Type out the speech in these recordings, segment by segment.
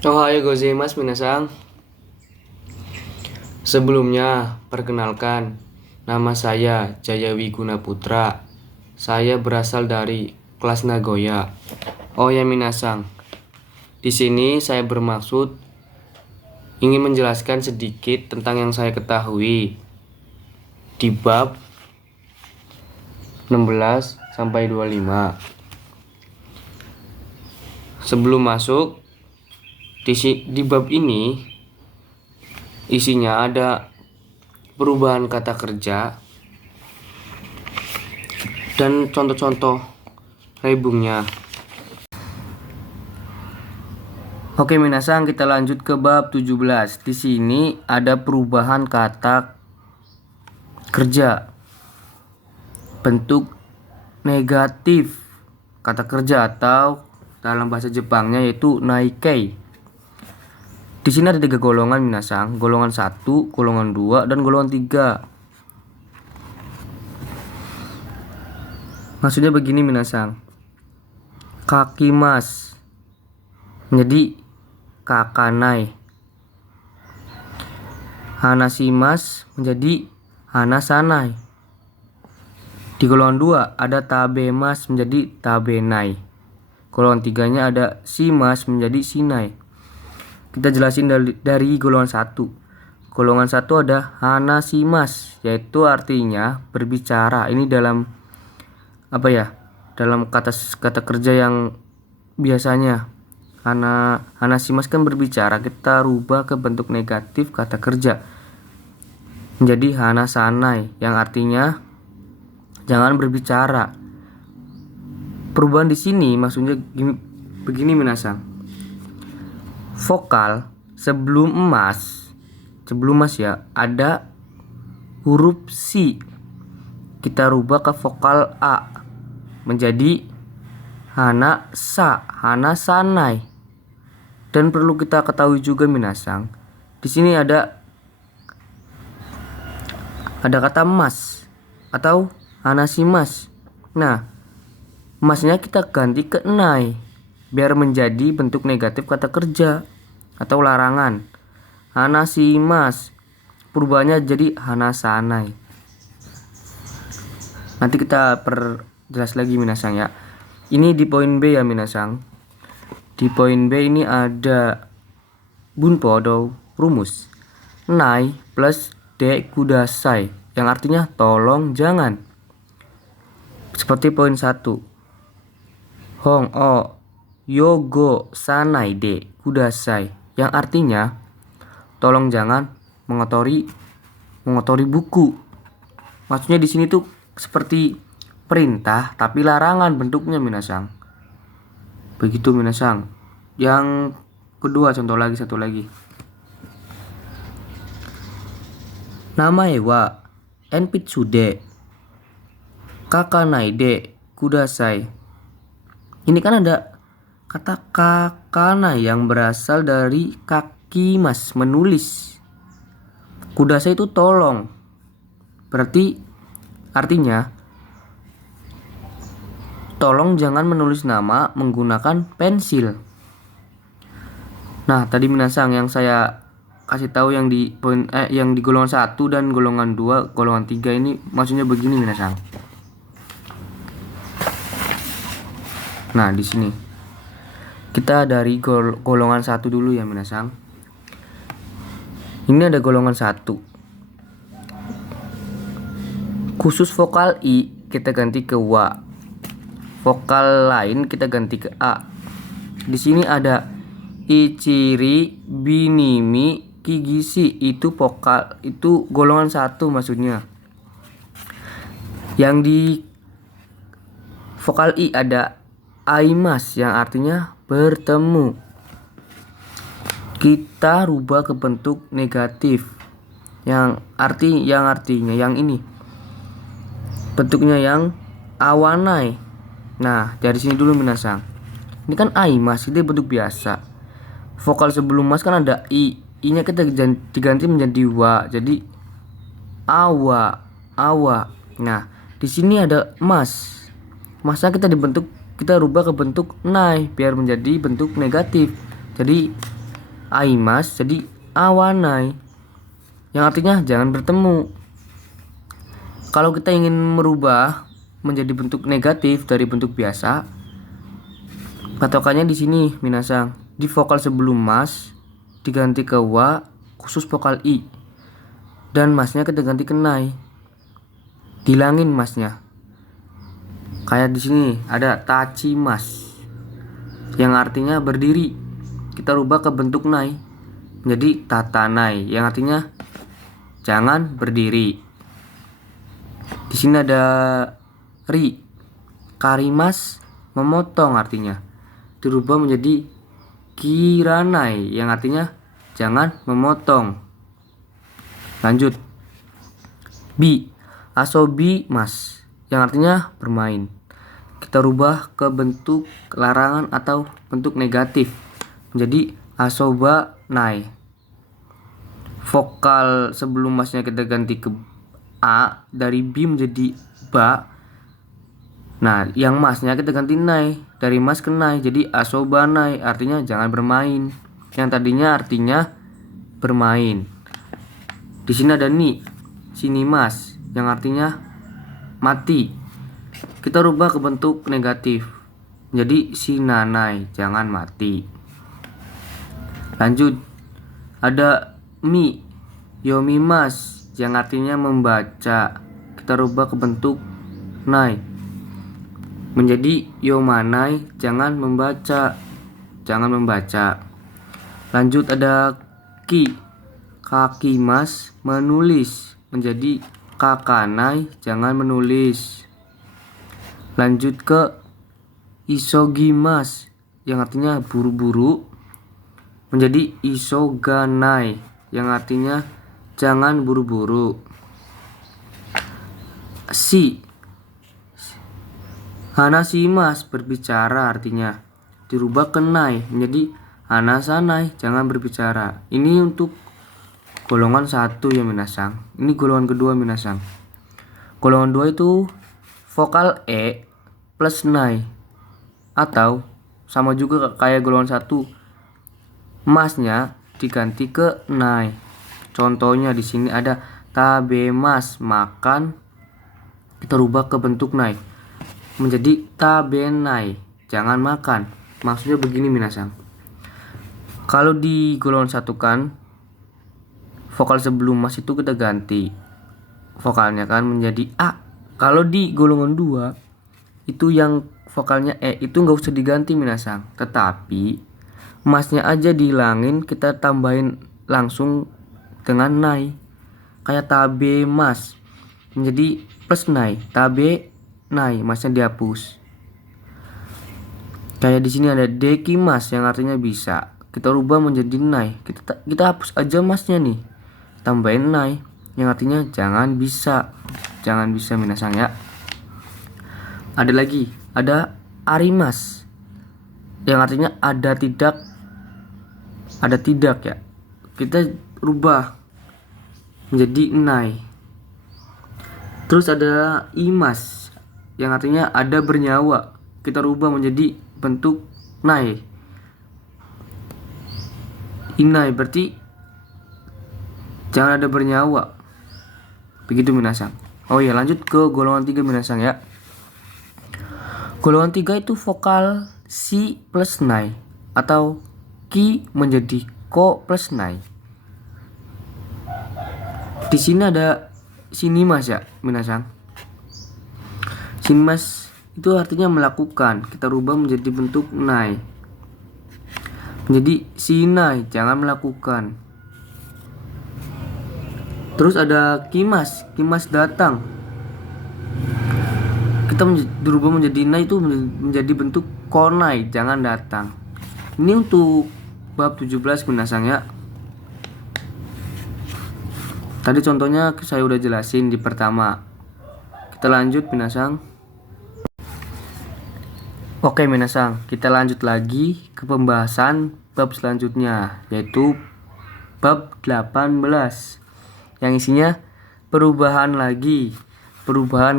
Ohayou gozaimasu minasan. Sebelumnya, perkenalkan, nama saya Jaya Wiguna Putra. Saya berasal dari kelas Nagoya. Oh ya minasan, di sini saya bermaksud ingin menjelaskan sedikit tentang yang saya ketahui di bab 16 sampai 25. Sebelum masuk di bab ini, isinya ada perubahan kata kerja dan contoh-contoh rebungnya. Oke minasan, kita lanjut ke bab 17. Di sini ada perubahan kata kerja bentuk negatif kata kerja atau dalam bahasa Jepangnya yaitu naikei. Di sini ada 3 golongan minasan, golongan 1, golongan 2, dan golongan 3. Maksudnya begini minasan. Kakimas menjadi kakanai. Hanashimas menjadi hanasanai. Di golongan 2 ada tabemas menjadi tabenai. Golongan 3-nya ada shimas menjadi shinai. Kita jelasin dari golongan 1. Golongan 1 ada hanashimas, yaitu artinya berbicara. Ini dalam dalam kata kerja yang biasanya hanashimas kan berbicara, kita rubah ke bentuk negatif kata kerja menjadi hanasanai yang artinya jangan berbicara. Perubahan di sini maksudnya begini minasan. Vokal sebelum mas ya ada huruf si. Kita rubah ke vokal a menjadi hanasanai. Dan perlu kita ketahui juga minasan, di sini ada kata mas atau hanashimas. Nah, masnya kita ganti ke nai biar menjadi bentuk negatif kata kerja atau larangan. Hanashimas perubahannya jadi hanasanai. Nanti kita perjelas lagi minasan ya. Ini di poin B ya minasan. Di poin B ini ada bunpo atau rumus nai plus de kudasai yang artinya tolong jangan. Seperti poin 1. Hong o yogo sanai de kudasai yang artinya tolong jangan mengotori buku. Maksudnya di sini tuh seperti perintah tapi larangan bentuknya minasan. Begitu minasan. Yang kedua, contoh lagi, satu lagi. Namae wa enpitsu de kakanai de kudasai. Ini kan ada kata kakanai yang berasal dari kaki mas, menulis. Kudasai itu tolong. Berarti artinya tolong jangan menulis nama menggunakan pensil. Nah, tadi minasan yang saya kasih tahu yang di yang di golongan 1 dan golongan 2, golongan 3 ini maksudnya begini minasan. Nah, di sini kita dari golongan 1 dulu ya minasan. Ini ada golongan 1. Khusus vokal i kita ganti ke wa. Vokal lain kita ganti ke a. Di sini ada ichiri, binimi, kigisi, itu vokal, itu golongan 1 maksudnya. Yang di vokal i ada aimas yang artinya bertemu. Kita rubah ke bentuk negatif yang artinya yang ini. Bentuknya yang awanai. Nah, dari sini dulu minasan. Ini kan aimas, itu bentuk biasa. Vokal sebelum mas kan ada i. I-nya kita diganti menjadi wa. Jadi awa. Nah, di sini ada mas. Masnya kita rubah ke bentuk nai biar menjadi bentuk negatif. Jadi aimas jadi awanai, yang artinya jangan bertemu. Kalau kita ingin merubah menjadi bentuk negatif dari bentuk biasa, patokannya di sini minasang. Di vokal sebelum mas diganti ke wa khusus vokal i, dan masnya kita ganti ke nai. Dilangin masnya. Kayak di sini ada tachimas yang artinya berdiri. Kita rubah ke bentuk nai menjadi tatanai yang artinya jangan berdiri. Di sini ada ri. Karimas memotong artinya. Dirubah menjadi kiranai yang artinya jangan memotong. Lanjut. Bi. Asobi mas yang artinya bermain. Kita rubah ke bentuk larangan atau bentuk negatif menjadi asoba nai. Vokal sebelum masnya kita ganti ke a, dari bi menjadi ba. Nah, yang masnya kita ganti nai, dari mas ke nai jadi asoba nai, artinya jangan bermain. Yang tadinya artinya bermain. Di sini ada ni, sini mas, yang artinya mati. Kita rubah ke bentuk negatif jadi sinanai, jangan mati. Lanjut, ada mi, yomimas, yang artinya membaca. Kita rubah ke bentuk nai menjadi yomanai, jangan membaca, jangan membaca. Lanjut, ada ki, kaki mas, menulis, menjadi kakanai, jangan menulis. Lanjut ke isogimas yang artinya buru-buru menjadi isoganai yang artinya jangan buru-buru. Si, hanasimas berbicara artinya dirubah ke nai menjadi hanasanai, jangan berbicara. Ini untuk golongan 1 ya minasang. Ini golongan kedua minasang. Golongan 2 itu vokal e plus nai, atau sama juga kayak golongan 1, masnya diganti ke nai. Contohnya di sini ada tabemas, makan. Kita rubah ke bentuk nai menjadi tabenai, jangan makan. Maksudnya begini minasang. Kalau di golongan 1 kan vokal sebelum mas itu kita ganti vokalnya kan menjadi a. Kalau di golongan 2 itu yang vokalnya e itu nggak usah diganti minasang, tetapi masnya aja dihilangin, kita tambahin langsung dengan nai. Kayak tabe mas menjadi plus nai, tabe nai, masnya dihapus. Kayak di sini ada dekimas yang artinya bisa. Kita rubah menjadi nai. Kita hapus aja masnya nih. Tambahin nai yang artinya jangan bisa. Jangan bisa minasang ya. Ada lagi, ada arimas yang artinya ada tidak. Ada tidak ya. Kita rubah menjadi nai. Terus ada imas yang artinya ada bernyawa. Kita rubah menjadi bentuk nai. Inai berarti jangan ada bernyawa. Begitu minasang. Oh iya, lanjut ke golongan 3 minasang ya. Golongan 3 itu vokal si plus nai atau ki menjadi ko plus nai. Di sini ada sinimas ya minasang. Sinimas itu artinya melakukan. Kita rubah menjadi bentuk nai menjadi sinai, jangan melakukan. Terus ada kimas, kimas datang. Kita berubah menjadi nai itu menjadi bentuk konai, jangan datang. Ini untuk bab 17 minasang ya. Tadi contohnya saya udah jelasin di pertama. Kita lanjut minasang. Oke minasang, kita lanjut lagi ke pembahasan bab selanjutnya, yaitu bab 18 yang isinya perubahan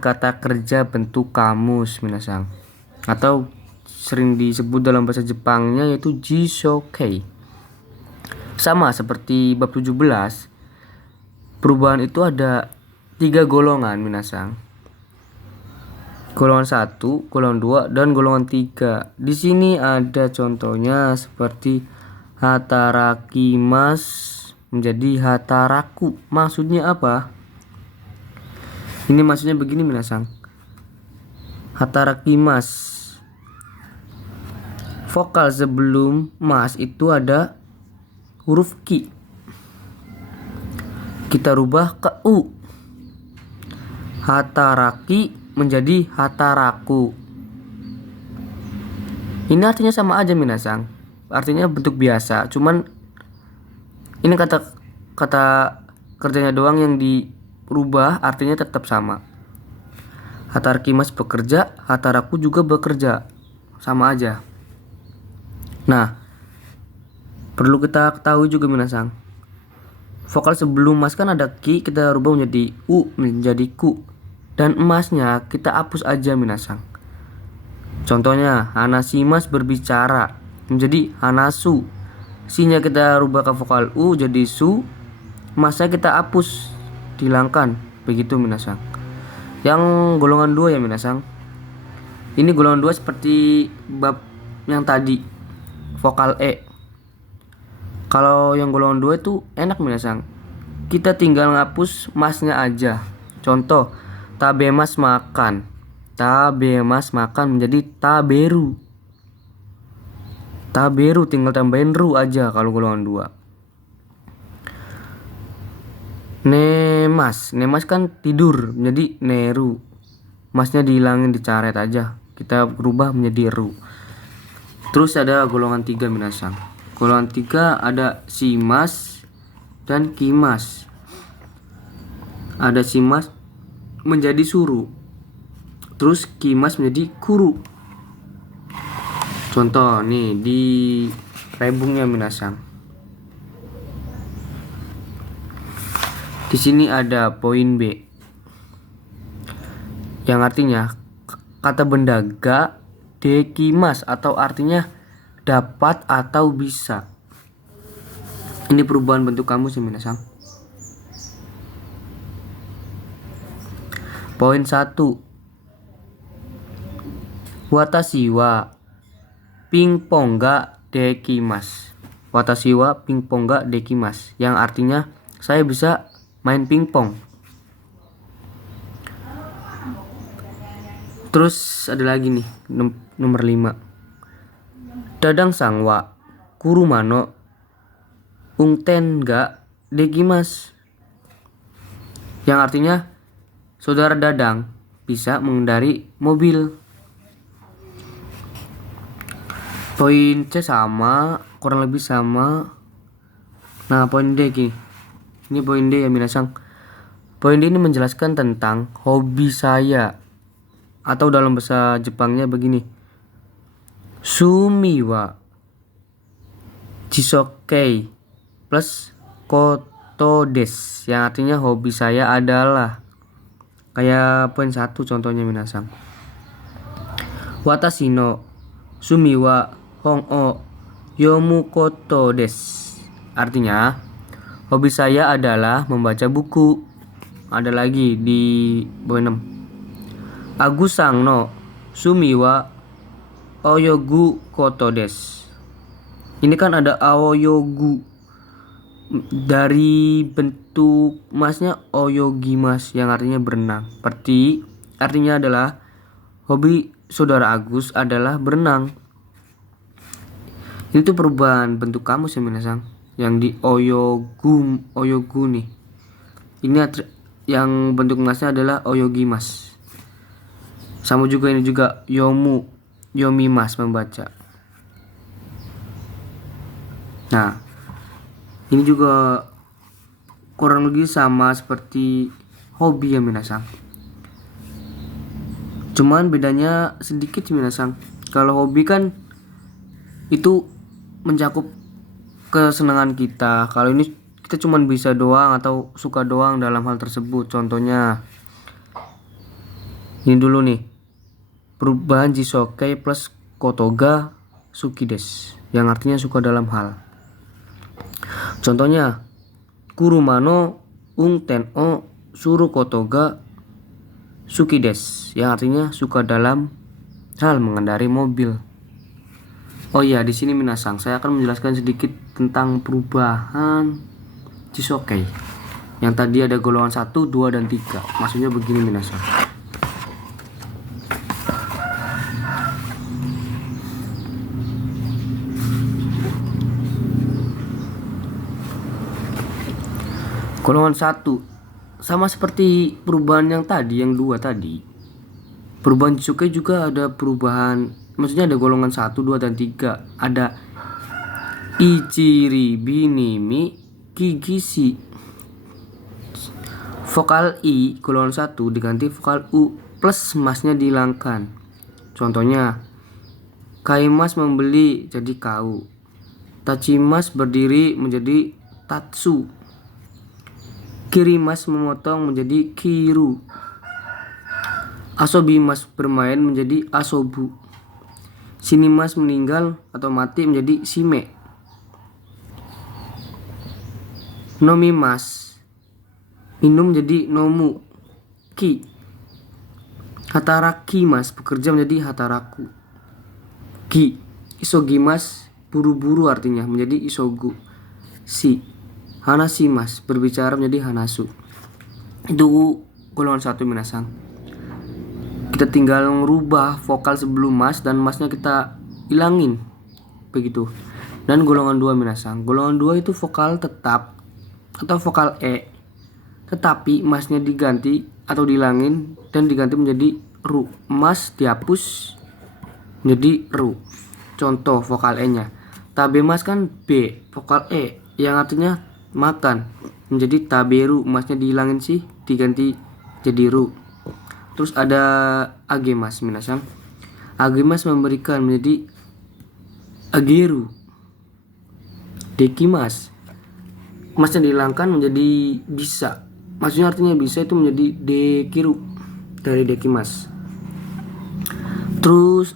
kata kerja bentuk kamus minasang, atau sering disebut dalam bahasa Jepangnya yaitu jisokei. Sama seperti bab 17, perubahan itu ada 3 golongan minasang. Golongan 1, golongan 2, dan golongan 3. Di sini ada contohnya seperti hatarakimas menjadi hataraku. Maksudnya apa? Ini maksudnya begini minasang. Hatarakimas, vokal sebelum mas itu ada huruf ki. Kita rubah ke u. Hataraki menjadi hataraku. Ini artinya sama aja minasang. Artinya bentuk biasa, cuman ini kata kerjanya doang yang dirubah, artinya tetap sama. Hatarakimas bekerja, hataraku juga bekerja. Sama aja. Nah, perlu kita ketahui juga minasang. Vokal sebelum mas kan ada ki, kita rubah menjadi u, menjadi ku. Dan emasnya kita hapus aja minasang. Contohnya, hanasimas berbicara menjadi hanasu. Si-nya kita rubah ke vokal u jadi su. Masnya kita hapus, dihilangkan. Begitu minasang. Yang golongan 2 ya minasang. Ini golongan 2 seperti bab yang tadi, vokal e. Kalau yang golongan 2 itu enak minasang. Kita tinggal ngapus masnya aja. Contoh, tabemas makan. Tabemas makan menjadi taberu. Taberu tinggal tambahin ru aja kalau golongan 2. Nemas kan tidur menjadi neru. Masnya dihilangin, dicaret aja. Kita berubah menjadi ru. Terus ada golongan 3 minasang. Golongan 3 ada simas dan kimas. Ada simas menjadi suru. Terus kimas menjadi kuru. Contoh nih di rebungnya minasang. Di sini ada poin B. Yang artinya kata benda ga dekimas atau artinya dapat atau bisa. Ini perubahan bentuk kamus ya minasang. Poin 1. Watashi wa pingpong ga dekimas. Watashi wa pingpong ga dekimas, yang artinya saya bisa main pingpong. Terus ada lagi nih nomor 5. Dadang sangwa kurumano ungten ga dekimas, yang artinya saudara Dadang bisa mengendari mobil. Poin C sama, kurang lebih sama. Nah, poin D gini. Ini poin D ya minasang. Poin D ini menjelaskan tentang hobi saya, atau dalam bahasa Jepangnya begini. Sumi wa jisokei plus koto des, yang artinya hobi saya adalah. Kayak poin 1 contohnya minasang. Watashi no sumi wa hon o yomu koto des. Artinya hobi saya adalah membaca buku. Ada lagi di poin 6. Agusang no sumi wa oyogu koto des. Ini kan ada aoyogu, dari bentuk masnya oyogimas, yang artinya berenang. Artinya adalah hobi saudara Agus adalah berenang. Itu perubahan bentuk kamus ya minasang. Yang di oyogu nih. Ini yang bentuk masnya adalah oyogimas. Sama juga ini juga yomimas membaca. Nah, ini juga kurang lebih sama seperti hobi ya minasang. Cuman bedanya sedikit minasang. Kalau hobi kan itu mencakup kesenangan kita. Kalau ini kita cuman bisa doang atau suka doang dalam hal tersebut. Contohnya ini dulu nih. Perubahan jisokei plus kotoga suki des, yang artinya suka dalam hal. Contohnya, kurumano ungten o suru kotoga suki des, yang artinya suka dalam hal mengendarai mobil. Oh iya, di sini minasang, saya akan menjelaskan sedikit tentang perubahan Chisokei. Yang tadi ada golongan 1, 2, dan 3. Maksudnya begini minasang. Golongan 1 sama seperti perubahan yang tadi, yang 2 tadi. Perubahan Chisokei juga ada perubahan, maksudnya ada golongan 1, 2, dan 3. Ada ichiri binimi kigishi. Vokal I golongan 1 diganti vokal U plus masnya dihilangkan. Contohnya, kaimas membeli jadi kau. Tachimas berdiri menjadi tatsu. Kirimas memotong menjadi kiru. Asobimas bermain menjadi asobu. Sinimas meninggal atau mati menjadi shime. Nomimas minum jadi nomu. Ki. Hatarakimas bekerja menjadi hataraku. Gi. Isogimas buru-buru artinya menjadi isogu. Si. Hanashimas berbicara menjadi hanasu. Itu golongan 1 minasang. Kita tinggal merubah vokal sebelum mas dan masnya kita hilangin. Begitu. Dan golongan 2 minasang. Golongan 2 itu vokal tetap atau vokal E, tetapi masnya diganti atau dihilangin dan diganti menjadi ru. Mas dihapus menjadi ru. Contoh vokal E nya. Tabemas kan B, vokal E yang artinya makan menjadi taberu, masnya dihilangin sih diganti jadi ru. Terus ada agemas minasang. Agemas memberikan menjadi ageru. Dekimas, masnya dihilangkan menjadi bisa, maksudnya artinya bisa itu menjadi dekiru dari dekimas. Terus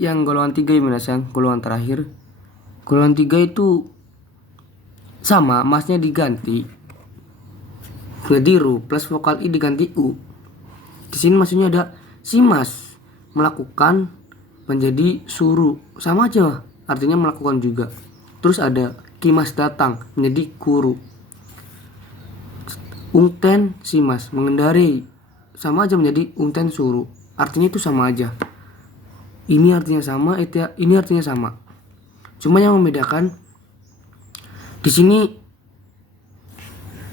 yang golongan 3 ya minasang, golongan terakhir. Golongan 3 itu sama, masnya diganti jadi ru plus vokal I diganti U. Di sini maksudnya ada si mas melakukan menjadi suruh, sama aja artinya melakukan juga. Terus ada kimas datang menjadi kuru. Ungten si mas mengendarai, sama aja menjadi ungten suruh, artinya itu sama aja. Ini artinya sama, ini artinya sama. Cuma yang membedakan di sini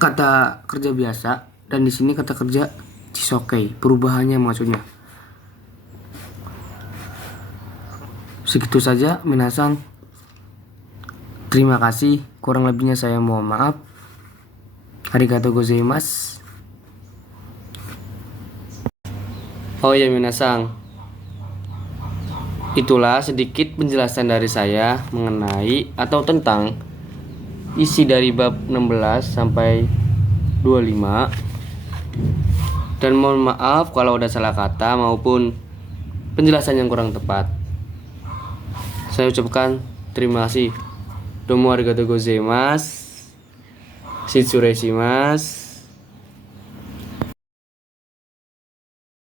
kata kerja biasa dan di sini kata kerja Chisokei. Perubahannya maksudnya. Segitu saja minasang. Terima kasih. Kurang lebihnya saya mohon maaf. Arigatou gozaimasu. Oh ya minasang. Itulah sedikit penjelasan dari saya mengenai atau tentang isi dari bab 16 sampai 25. Dan mohon maaf kalau ada salah kata maupun penjelasan yang kurang tepat. Saya ucapkan terima kasih. Domo arigatou gozaimasu. Shitsurei shimasu.